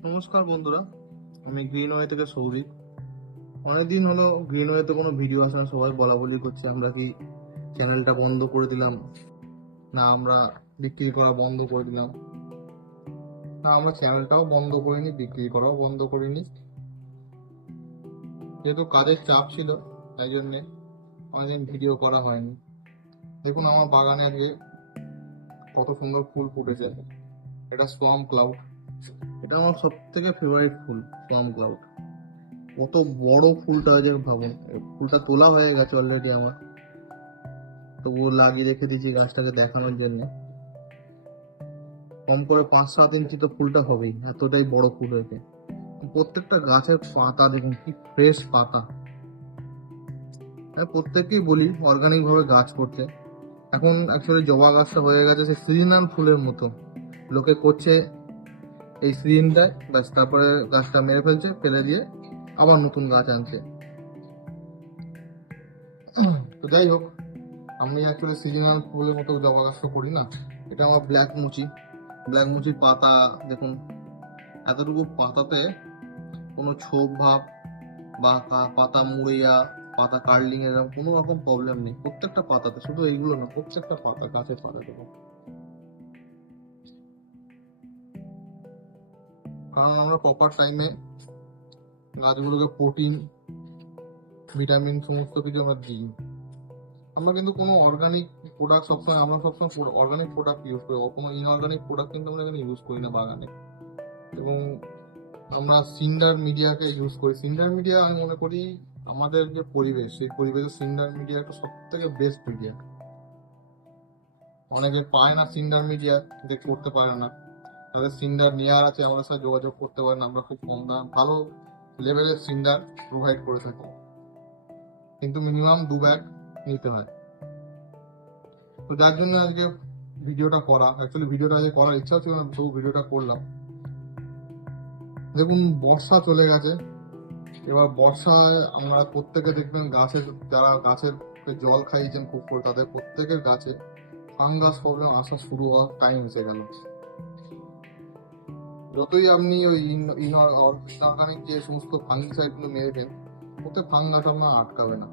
নমস্কার বন্ধুরা, আমি গ্রিনওয়ে থেকে সৌভিক। অনেকদিন হলো গ্রিনওয়েতে কোনো ভিডিও আসে না। সবাই বলা বলি করছে আমরা কি চ্যানেলটা বন্ধ করে দিলাম, না আমরা বিক্রি করা বন্ধ করে দিলাম। না, আমরা চ্যানেলটাও বন্ধ করিনি, বিক্রি করাও বন্ধ করিনি। যেহেতু কাজের চাপ ছিল তাই জন্যে অনেকদিন ভিডিও করা হয়নি। দেখুন আমার বাগানে আজকে কত সুন্দর ফুল ফুটেছে। এটা স্টর্ম ক্লাউড। এটা আমার সব থেকে ফেভারিট ফুল, স্টর্ম ক্লাউড। কত বড় ফুলটা যে ভাবুন। ফুলটা তোলা হয়ে গেছে অলরেডি আমার, তবুও লাগিয়ে রেখে দিয়েছি গাছটাকে দেখানোর জন্য। কম করে 5-7 ইঞ্চি তো ফুলটা হবেই, এতটাই বড় ফুল হয়েছে। প্রত্যেকটা গাছের পাতা দেখুন কি ফ্রেশ পাতা। হ্যাঁ, প্রত্যেককেই বলি অর্গানিক ভাবে গাছ করতে। এখন অ্যাকচুয়ালি জবা গাছটা হয়ে গেছে সে সিজনাল ফুলের মতো। লোকে করছে এই সিজনটায়, ব্যাস তারপরে গাছটা মেরে ফেলছে, ফেলে দিয়ে আবার নতুন গাছ আনছে। তো যাই হোক, আমি অ্যাকচুয়ালি সিজনাল ফুলের মতো জবা গাছটা করি না। এটা আমার ব্ল্যাক মুচি। ব্ল্যাক মুচির পাতা দেখুন, এতটুকু পাতাতে কোনো ছোপ ভাব বা পাতা মুড়িয়া, পাতা কার্লিং এরকম কোনো রকম প্রবলেম নেই। প্রত্যেকটা পাতাতে, শুধু এইগুলো না, প্রত্যেকটা পাতা, গাছের পাতা দেখুন। কারণ আমরা প্রপার টাইমে গাছগুলোকে প্রোটিন, ভিটামিন সমস্ত কিছু আমরা দিই। আমরা কিন্তু কোনো অর্গানিক প্রোডাক্ট সবসময়, আমরা সবসময় অর্গানিক প্রোডাক্ট ইউজ করি, কোনো ইনঅর্গানিক প্রোডাক্ট কিন্তু আমরা এখানে ইউজ করি না বাগানে। এবং আমরা সিন্ডার মিডিয়াকে ইউজ করি। সিন্ডার মিডিয়া আমি মনে করি আমাদের যে পরিবেশ, সেই পরিবেশে সিন্ডার মিডিয়া একটা সব থেকে বেস্ট মিডিয়া। অনেকে পায় না সিন্ডার মিডিয়া, যে করতে পারে না, তাদের সিন্ডার নেওয়ার আছে, আমাদের সাথে যোগাযোগ করতে পারেন। আমরা খুব কম দাম ভালো লেভেলের সিন্ডার প্রোভাইড করে থাকি, কিন্তু মিনিমাম 2 ব্যাগ নিতে হয়। তো যার জন্য আজকে ভিডিওটা করা, অ্যাকচুয়ালি ভিডিওটা আজকে করার ইচ্ছা ছিল না, তবু ভিডিওটা করলাম। দেখুন বর্ষা চলে গেছে। এবার বর্ষায় আমরা প্রত্যেকে দেখবেন গাছের, যারা গাছের জল খাইয়েছেন খুব করে, তাদের প্রত্যেকের গাছে ফাঙ্গাস প্রবলেম আসা শুরু হওয়ার টাইম এসে গেল। যতই আপনি ওই ইনঅর্গানিক যে সমস্ত ফাঙ্গিসাইড গুলো মেরেছেন, ওতে ফাঙ্গাস আপনার আটকাবে না।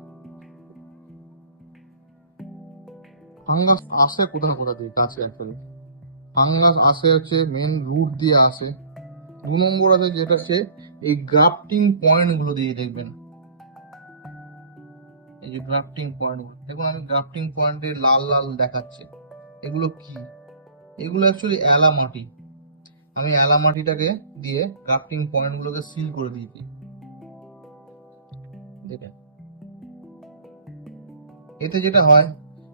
ফাঙ্গাস আসে কোথা কোথা দিয়ে গাছে? অ্যাকচুয়ালি ফাঙ্গাস আসে হচ্ছে মেন রুট দিয়ে আসে। 2 নম্বর আছে যেটা হচ্ছে এই গ্রাফটিং পয়েন্ট গুলো দিয়ে দেখবেন। এই যে গ্রাফটিং পয়েন্ট গুলো দেখুন, আমি গ্রাফটিং পয়েন্টে লাল লাল দেখাচ্ছে, এগুলো কি? এগুলো অ্যাকচুয়ালি এলা মাটি। আমি এলা মাটিটাকে দিয়ে গ্রাফটিং পয়েন্ট গুলোকে সিল করে দিয়েছি। দেখেন, এতে যেটা হয়,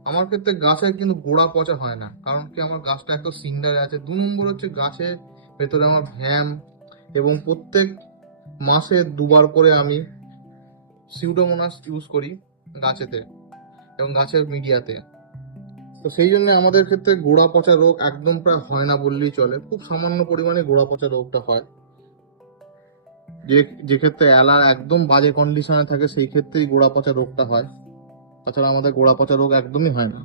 আমার ক্ষেত্রে গাছের কিন্তু গোড়া পচা হয় না। কারণ কি, আমার গাছটা এত সিন্ডারে আছে। 2 নম্বর হচ্ছে গাছের ভেতরে আমার ভ্যাম, এবং প্রত্যেক মাসে 2বার করে আমি সিউডোমোনাস ইউজ করি গাছেতে এবং গাছের মিডিয়াতে। তো সেই জন্য আমাদের ক্ষেত্রে গোড়া পচা রোগ একদম প্রায় হয় না বললেই চলে। খুব সামান্য পরিমাণে গোড়া পচা রোগটা হয়। যে যে ক্ষেত্রে অ্যালার একদম বাজে কন্ডিশনে থাকে, সেই ক্ষেত্রেই গোড়া পচা রোগটা হয়। তাছাড়া আমাদের গোড়া পচা রোগ একদমই হয় না।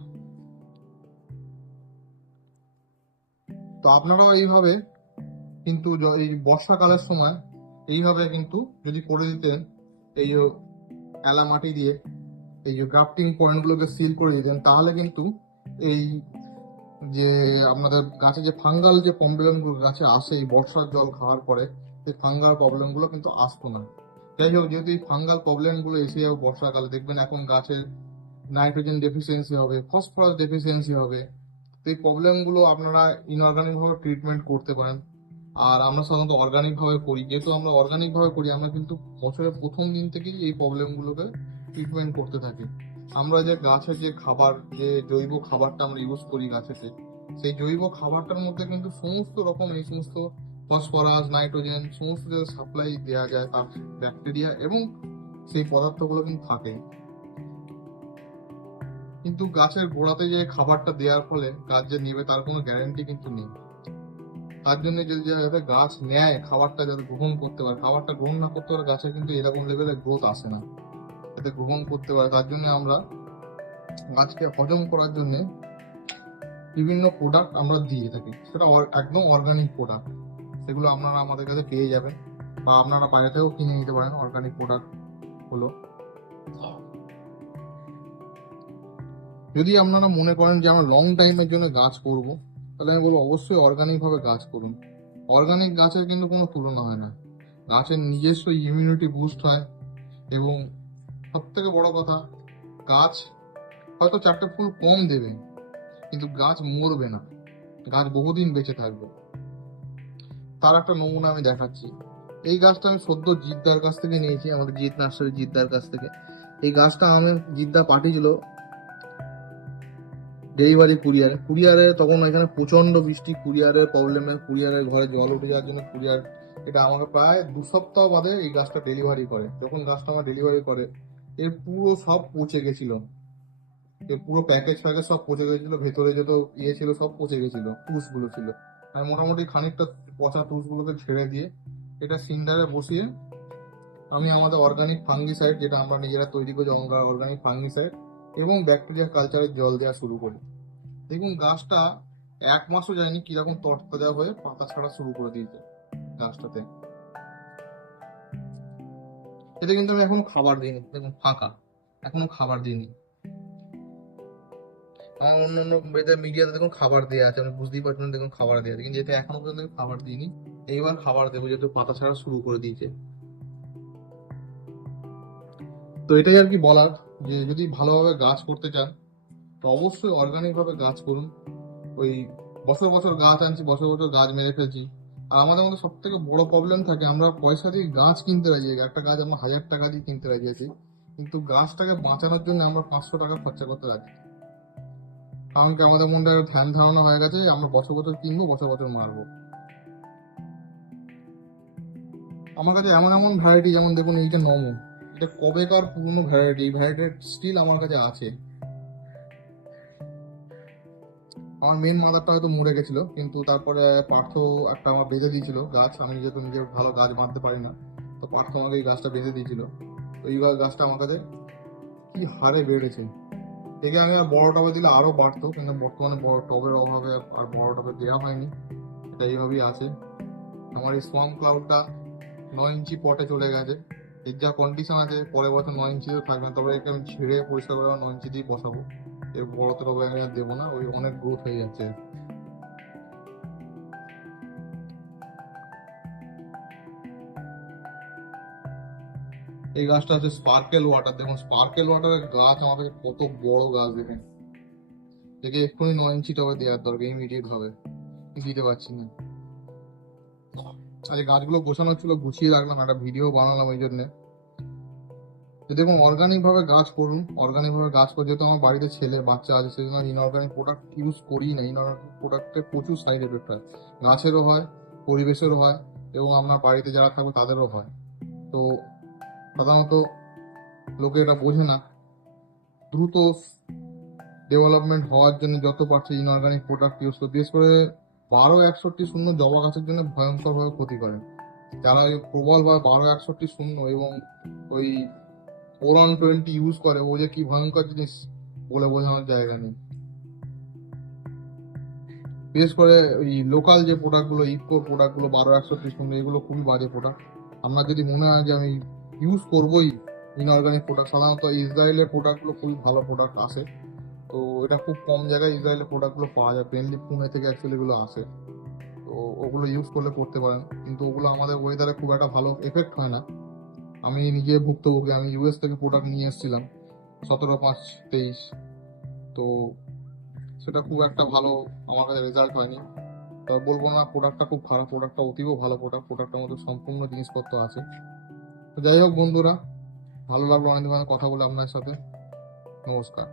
তো আপনারাও এইভাবে কিন্তু এই বর্ষাকালের সময় এইভাবে কিন্তু যদি করে দিতেন, এই যে অ্যালা মাটি দিয়ে এই যে গ্রাফটিং পয়েন্টগুলোকে সিল করে দিতেন, তাহলে কিন্তু এই যে আপনাদের গাছে যে ফাঙ্গাল যে প্রবলেমগুলো গাছে আসে এই বর্ষার জল খাওয়ার পরে, সেই ফাঙ্গাল প্রবলেমগুলো কিন্তু আসতো না। যাই হোক, যেহেতু এই ফাঙ্গাল প্রবলেমগুলো এসে যাবে বর্ষাকালে, দেখবেন এখন গাছের নাইট্রোজেন ডেফিসিয়েন্সি হবে, ফসফরাস ডেফিসিয়েন্সি হবে। তো এই প্রবলেমগুলো আপনারা ইনঅর্গানিক ভাবে ট্রিটমেন্ট করতে পারেন। আর আমরা সাধারণত অর্গানিক ভাবে করি, যেহেতু আমরা অর্গানিক ভাবে করি, আমরা কিন্তু বছরের প্রথম দিন থেকেই এই প্রবলেমগুলোকে ট্রিটমেন্ট করতে থাকি। আমরা যে গাছের যে খাবার, যে জৈব খাবারটা আমরা ইউজ করি গাছেতে, সেই জৈব খাবারটার মধ্যে কিন্তু সমস্ত রকম এই সমস্ত ফসফরাস, নাইট্রোজেন সমস্ত যে সাপ্লাই দেওয়া যায়, তার ব্যাকটেরিয়া এবং সেই পদার্থগুলো কিন্তু থাকে। কিন্তু গাছের গোড়াতে যে খাবারটা দেওয়ার ফলে গাছ যে নেবে তার কোনো গ্যারান্টি কিন্তু নেই। তার জন্য যদি যাতে গাছ নেয়, খাবারটা যাতে গ্রহণ করতে পারে, খাবারটা গ্রহণ না করতে পারে, গাছের কিন্তু এরকম লেভেলের গ্রোথ আসে না। যাতে গ্রহণ করতে পারে তার জন্য আমরা গাছকে হজম করার জন্য বিভিন্ন প্রোডাক্ট আমরা দিয়ে থাকি, সেটা একদম অর্গানিক প্রোডাক্ট। সেগুলো আপনারা আমাদের কাছে পেয়ে যাবেন, বা আপনারা বাইরে থেকেও কিনে নিতে পারেন অর্গানিক প্রোডাক্ট গুলো। যদি আপনারা মনে করেন যে আমরা লং টাইমের জন্য গাছ করব, তাহলে আমি বলবো অবশ্যই অর্গানিক ভাবে গাছ করুন। অর্গানিক গাছের কিন্তু কোনো তুলনা হয় না। গাছের নিজস্ব ইমিউনিটি বুস্ট হয়, এবং সব থেকে বড় কথা, গাছ হয়তো 4টে ফুল কম দেবে, কিন্তু গাছ মরবে না, গাছ বহুদিন বেঁচে থাকবে। তার একটা নমুনা আমি দেখাচ্ছি। এই গাছটা আমি সদ্য জিদ্দার কাছ থেকে নিয়েছি, আমাদের জিৎ নার্সারি জিদ্দার কাছ থেকে। এই গাছটা আমি জিদ্দা পাঠিয়েছিল ডেলিভারি কুরিয়ারে তখন এখানে প্রচন্ড বৃষ্টি, কুরিয়ারের প্রবলেমে কুরিয়ারের ঘরে জল উঠে যাওয়ার জন্য কুরিয়ার এটা আমাকে প্রায় 2 সপ্তাহ বাদে এই গাছটা ডেলিভারি করে। যখন গাছটা আমার ডেলিভারি করে, এর পুরো সব পচে গেছিল, এর পুরো প্যাকেজ সব পচে গেছিল, ভেতরে যত ছিল সব পচে গেছিল, তুষগুলো ছিল। আমি মোটামুটি খানিকটা পচা তুষগুলোকে ঝেড়ে দিয়ে এটা সিন্ডারে বসিয়ে আমি আমাদের অর্গানিক ফাঙ্গিসাইড, যেটা আমরা নিজেরা তৈরি করি, অর্গানিক ফাঙ্গিসাইড এবং ব্যাকটেরিয়া কালচারের জল দেওয়া শুরু করি। দেখুন গাছটা 1 মাসও যায়নি কিরকম তরতাজা হয়ে পাতা ছাড়া শুরু করে দিয়েছে গাছটাতে। এতে কিন্তু আমি এখনো খাবার দিইনি, দেখুন ফাঁকা, এখনো খাবার দিইনি। আমার অন্যান্য মিডিয়াতে দেখুন খাবার দেওয়া আছে, আমি বুঝতেই পারছেন, দেখুন খাবার দেওয়া আছে, কিন্তু যেহেতু এখনো পর্যন্ত আমি খাবার দিইনি, এইবার খাবার দেবো যেহেতু পাতা ছাড়া শুরু করে দিয়েছে। তো এটাই আর কি বলার, যে যদি ভালোভাবে গাছ করতে চান তো অবশ্যই অর্গানিক ভাবে গাছ করুন। ওই বছর বছর গাছ আনছি, বছর বছর গাছ মেরে ফেলছি। আর আমাদের মধ্যে সব থেকে বড় প্রবলেম থাকে, আমরা পয়সা দিয়ে গাছ কিনতে রাজি আছি, একটা গাছ আমরা 1000 টাকা দিয়ে কিনতে রাজি আছি, কিন্তু গাছটাকে বাঁচানোর জন্য আমরা 500 টাকা খরচা করতে রাজি। কারণ কি আমাদের মধ্যে একটা ধ্যান ধারণা হয়ে গেছে যে আমরা বছর বছর কিনবো, বছর বছর মারবো। আমার কাছে এমন এমন ভ্যারাইটি, যেমন দেখুন এইটা নমো, এটা কবেকার পুরনো ভ্যারাইটি, এই ভ্যারাইটির স্টিল আমার কাছে আছে। আমার মেন মাদারটা হয়তো মরে গেছিল, কিন্তু তারপরে পার্থ একটা আমার বেঁধে দিয়েছিল গাছ, আমি যেহেতু নিজে ভালো গাছ বাঁধতে পারি না, তো পার্থ আমাকে এই গাছটা বেঁধে দিয়েছিল। তো এই গাছটা আমার কাছে কি হারে বেড়েছে, দেখে আমি আর বড় টবে দিলে আরো বাড়তো, কিন্তু বর্তমানে বড় টবের অভাবে আর বড় টবে দেওয়া হয়নি, এটা এইভাবেই আছে। আমার এই সোয়াম ক্লাউডটা 9 ইঞ্চি পটে চলে গেছে, এর যা কন্ডিশন আছে পরের বছর 9 ইঞ্চিতে থাকবে না, তবে একে আমি ছেড়ে পরিষ্কার করে 9 ইঞ্চি দিয়ে বসাবো। এর বড় টবে আমি আর দেবো না, ওই অনেক গ্রোথ হয়ে যাচ্ছে। এই গাছটা হচ্ছে স্পার্কেল ওয়াটার, দেখুন স্পার্কেল ওয়াটারের গাছ আমাদের কত বড় গাছ, দেখুন দেখে এক্ষুনি 9 ইঞ্চি টবে দেওয়ার দরকার ইমিডিয়েট ভাবে, দিতে পারছি না। আর এই গাছগুলো গোছানো ছিল, গুছিয়ে রাখলাম, একটা ভিডিও বানালাম এই জন্য। তো দেখুন অর্গানিক ভাবে গাছ করুন, অর্গানিক ভাবে গাছ করে, যেহেতু আমার বাড়িতে ছেলে বাচ্চা আছে, সেই জন্য ইনঅর্গানিক প্রোডাক্ট ইউজ করি না। ইনঅর্গানিক প্রোডাক্টে প্রচুর সাইড এফেক্ট হয়, গাছেরও হয়, পরিবেশেরও হয়, এবং আপনার বাড়িতে যারা থাকবে তাদেরও হয়। তো সাধারণত লোকে এটা বোঝে না। দ্রুত ডেভেলপমেন্ট হওয়ার জন্য যত পারছে ইনঅর্গানিক প্রোডাক্ট ইউজ করে, বিশেষ করে 1261 জবা গাছের জন্য ভয়ঙ্করভাবে ক্ষতি করে। যারা এই প্রবল বা 1261 এবং ওই 4-on-20 ইউজ করে, ও যে কি ভয়ঙ্কর জিনিস বলে বোঝানোর জায়গা নেই। বিশেষ করে ওই লোকাল যে প্রোডাক্টগুলো, ইফকোর প্রোডাক্টগুলো 1261, এগুলো খুবই বাজে প্রোডাক্ট। আপনার যদি মনে হয় যে আমি ইউজ করবোই ইনঅর্গানিক প্রোডাক্ট, সাধারণত ইসরায়েলের প্রোডাক্টগুলো খুবই ভালো প্রোডাক্ট আসে। তো এটা খুব কম জায়গায় ইসরায়েলের প্রোডাক্টগুলো পাওয়া যায়, মেনলি পুনে থেকে অ্যাকচুয়ালি এগুলো আসে। তো ওগুলো ইউজ করলে করতে পারেন, কিন্তু ওগুলো আমাদের ওয়েদারে খুব একটা ভালো এফেক্ট হয় না। আমি নিজে ভুক্তভোগী, আমি ইউএস থেকে প্রোডাক্ট নিয়ে এসেছিলাম 17/5/23, তো সেটা খুব একটা ভালো আমার কাছে রেজাল্ট হয়নি। তবে বলবো না প্রোডাক্টটা খুব খারাপ, প্রোডাক্টটা অতীব ভালো প্রোডাক্ট, প্রোডাক্টের মধ্যে সম্পূর্ণ জিনিসপত্র আছে। তো যাই হোক বন্ধুরা, ভালো লাগলো অনেক ধরনের কথা বলে আপনার সাথে। নমস্কার।